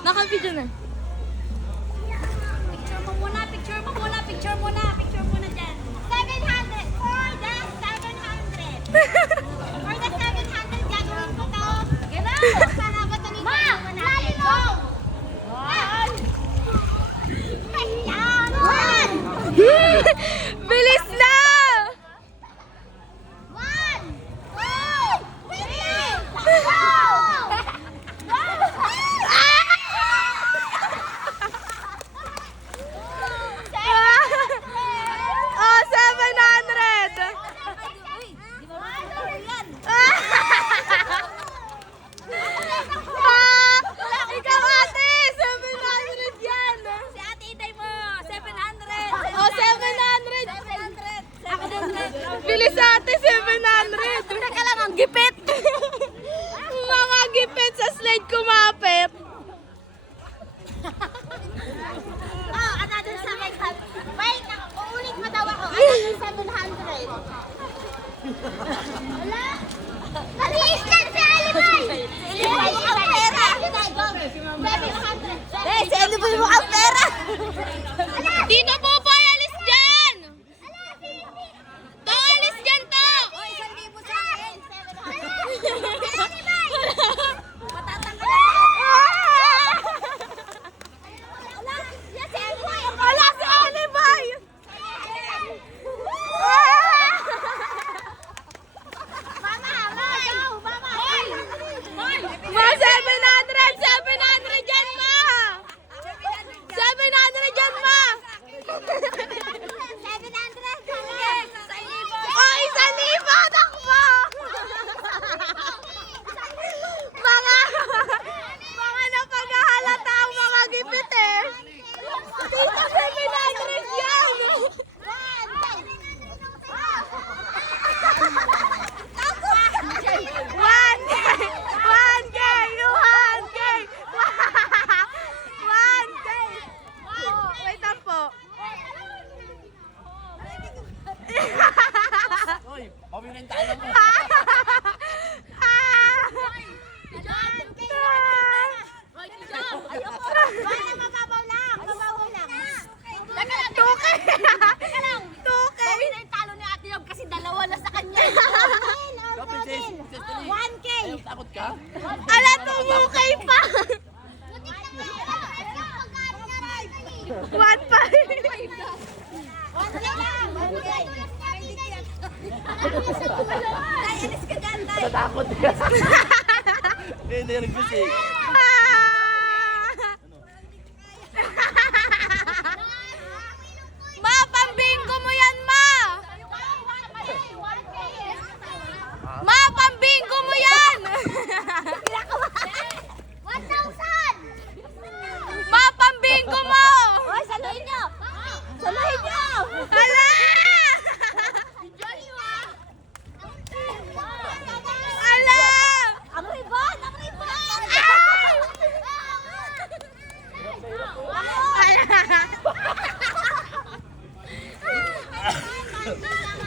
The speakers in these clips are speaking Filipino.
Naka-video na. Picture mo muna, picture mo muna, picture muna, picture muna dyan. 700 for the 700. For the 700, gagawin ko to. Gano'n! Para ba ito nito? Ma! Lalim mo! One! Ayan! One! Bilis na! One! Two! Three! Go! Oh, 700! Ikaw ate! 700 yan! Si Ate Iday mo, 700. Oh, 700! 700. Bilis ate, 700! Teka lang, ang gipit. Mga gipit sa slide kumapit. Oh, another 700. Wait, uulit pa daw ako. Another 700. Wala. Maliis yan si Alibay. Alibay mo ang pera. 700. Eh, si Alibay mo ang pera. Dito po po, alis dyan! To, alis dyan to! Oh, 1,000 sa akin. 700. Alibay. Matatanggal Wala. Yan si Alibay. Wala si Alibay! Mama, go. Mama. Ma, 700! 700 yan, ma! 700 yan, ma! 700. Oh, 1,000! Takbo! Mga napaghahalata ang mga gipit eh. Dito 700 yan! 1K! 1K! 1K! 1K! Oh, wait lang po. Uy, pabinin tayo mo. Bala, mababaw lang. Mababaw lang. Teka lang. Tukay! Teka lang. Tukay! Gawin na yung talo ni Ate Yob kasi dalawa na sa kanya. Kapit, sis. 1K. Ayaw, takot ka? Ala, tumukay pa! 1.5! 1K lang. 1K. Ay, alis ka dyan, Tay. Natakot ka. Hindi, nag-busy. Ma, pambingo mo yan, ma! Ma, pambingo mo yan! 1,000! Ma, pambingo mo! Hoy, saluhin nyo! Saluhin nyo! Hala! Ala! Ang ribbon! Ang ribbon!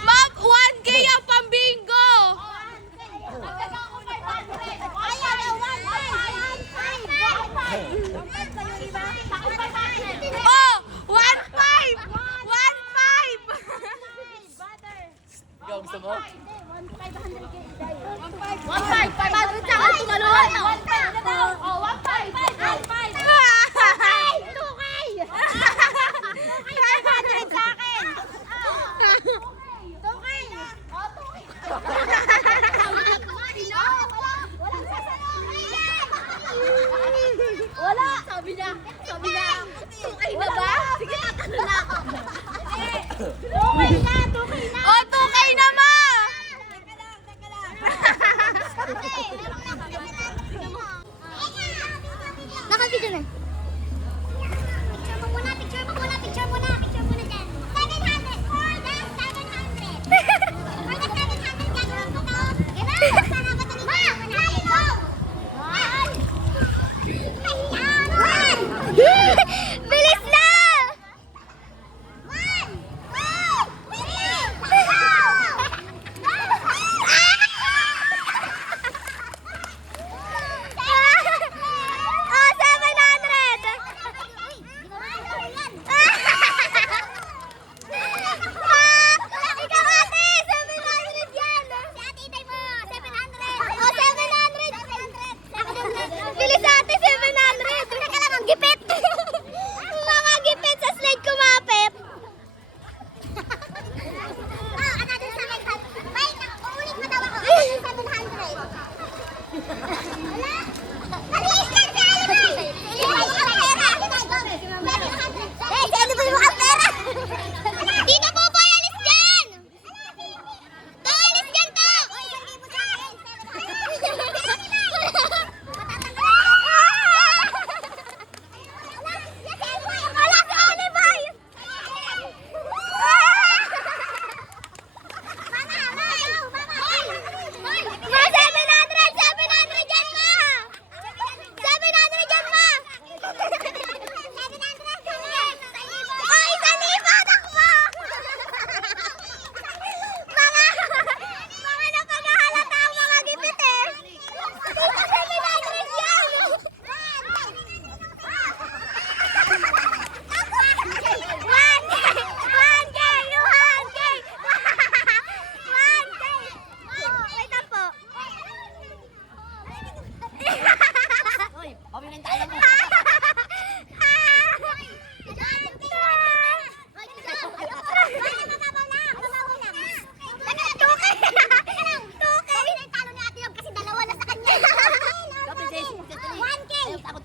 Ma, 1K ang pambingo! Oh! 1.5! 1.5! Ikaw, gusto mo? 500 sa akin, tumaluan. 1.5 na daw. Oh, 1.5. 1.5. 2K. 500 sa akin. 2K. Oh, 2K. Wala. Sabi niya. 2K na ba? Sige, tatalo na ako. 2K na. 2K na. Oh, 2K na, ma! Naka-video na. Picture mo muna, picture mo muna, picture muna, picture muna dyan. 700 for the 700. For the 700, gagawin ko to. Gano'n! Para ba ito nito? Ma! Go! One! Ayan! One!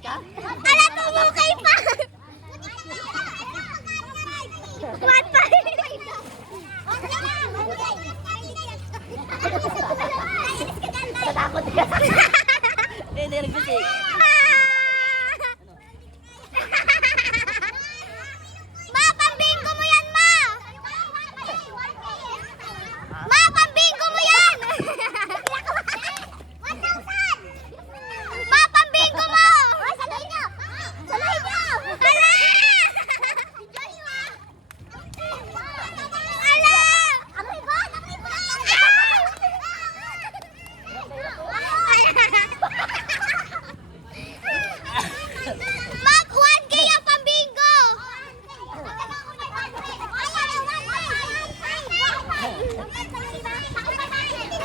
ka? Ala, tumukay pa! 1.5. Natakot ka. Hindi nagbisig. Ma, pambingo mo yan, ma! Ma, pambingo mo yan! 1,000! Ma, pambingo mo! Saluhin niyo! Saluhin niyo! Hala! Hala! Amoy ba? Amoy ba? Mag 1K ang pambingo!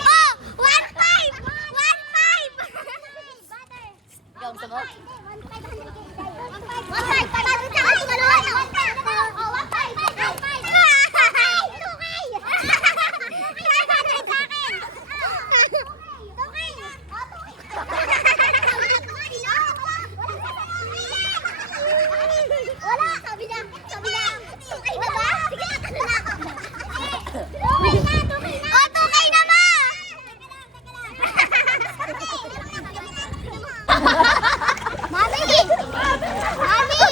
Oh! 1.5! 1.5! Ikaw gusto mo? 1.5! Wala! Sabi niya! Sabi niya! Okay na ba? Sige na! Okay na! Oh, 2K na, ma! Mami! Mami!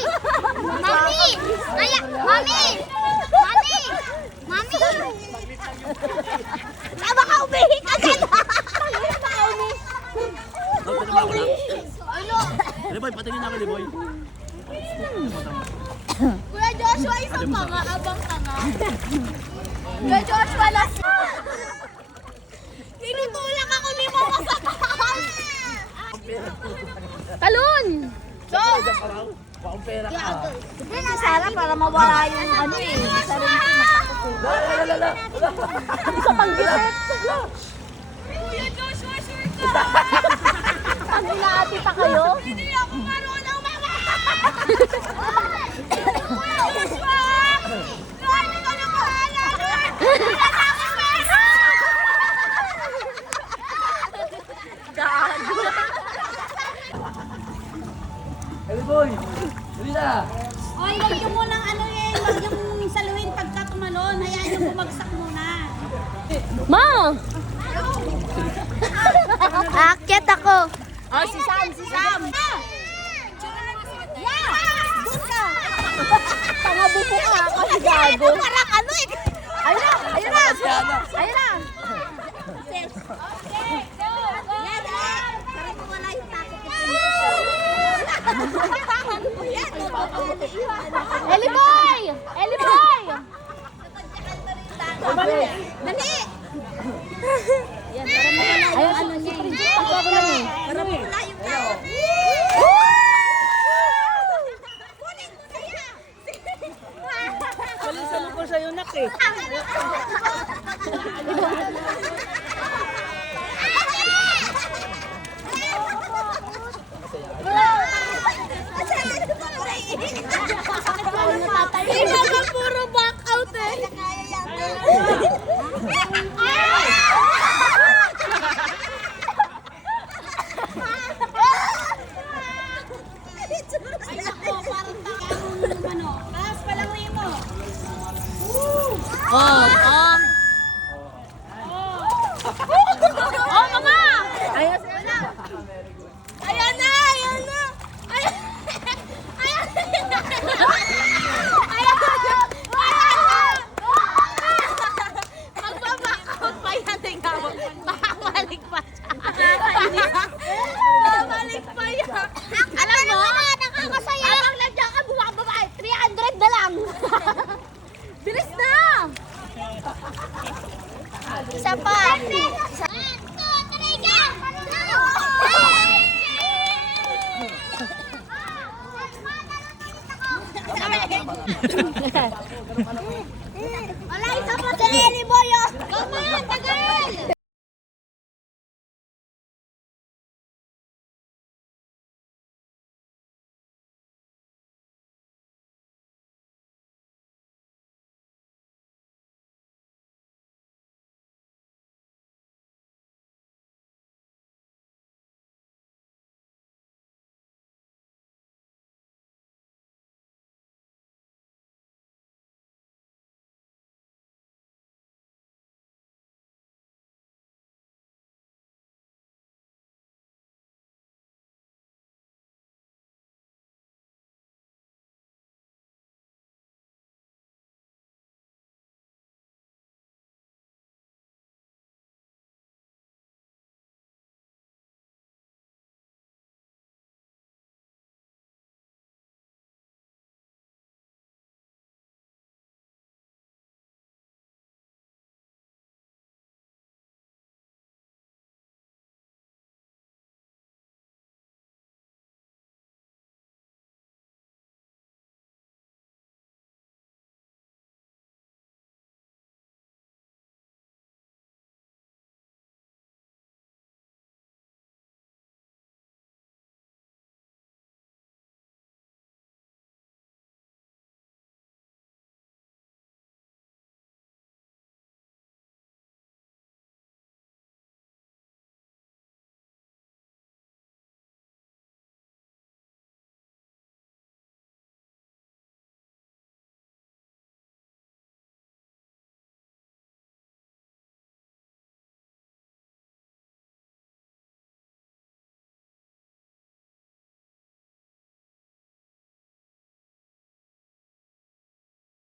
Mami! Kaya! Mami! Mami! Mami! Tama ka, umihi ka agad! Magpapalima ko lang. Liboy, patingin ako, Liboy. Kuya Joshua, isang tanga, abang tanga. Kuya Joshua, last. Tinutulak ako ni mama sa taas. Talon! So! Bakong pera ka. Hindi na sana para mawala yung ano eh. Sarili ko Lala! Isa pang giset. Kuya Joshua, sure ka. Pag inaati pa kayo? Hindi ako marunong mama. Kuya Joshua! Hindi ko na mahala. Liboy! Dali na! Oy, huwag yung munang ano eh. Huwag yung saluhin pagka tumalon. Hayaan yung bumagsak muna. Ma! Aakyat ako. Oh, si Sam, si Sam. Yeah! Doon ka! Tanga buko ka kasi gago. Parang ano eh. Ayun na, ayun na. Ayun na. Okay, go! Yan, para mawala yung takot ko. Yan, Eli boy! Eli boy! dali! Yan, para mawala yung ano niya. Ako lang eh. Para mawala yung takot. Kunin mo na yan! Salo ko sa'yo nak eh. Ikaw ka puro back out eh. Ay nako, parang takang ano. Taas palangoy mo. Oh, oh mama! Ayan na! Ayan na! Ayan na! Ayan na! Ayan na! Magbabakot pa yan. Tingnan mo. Babalik pa siya. Babalik pa yan. Alam mo? Nakakasaya. Habang nandiyan ka, bumababa. 300 na lang. Bilis na! Isa pa. Isa. 1, 2, 3, go! Wala, isa pa sa Lily Boy. Come on, tagal!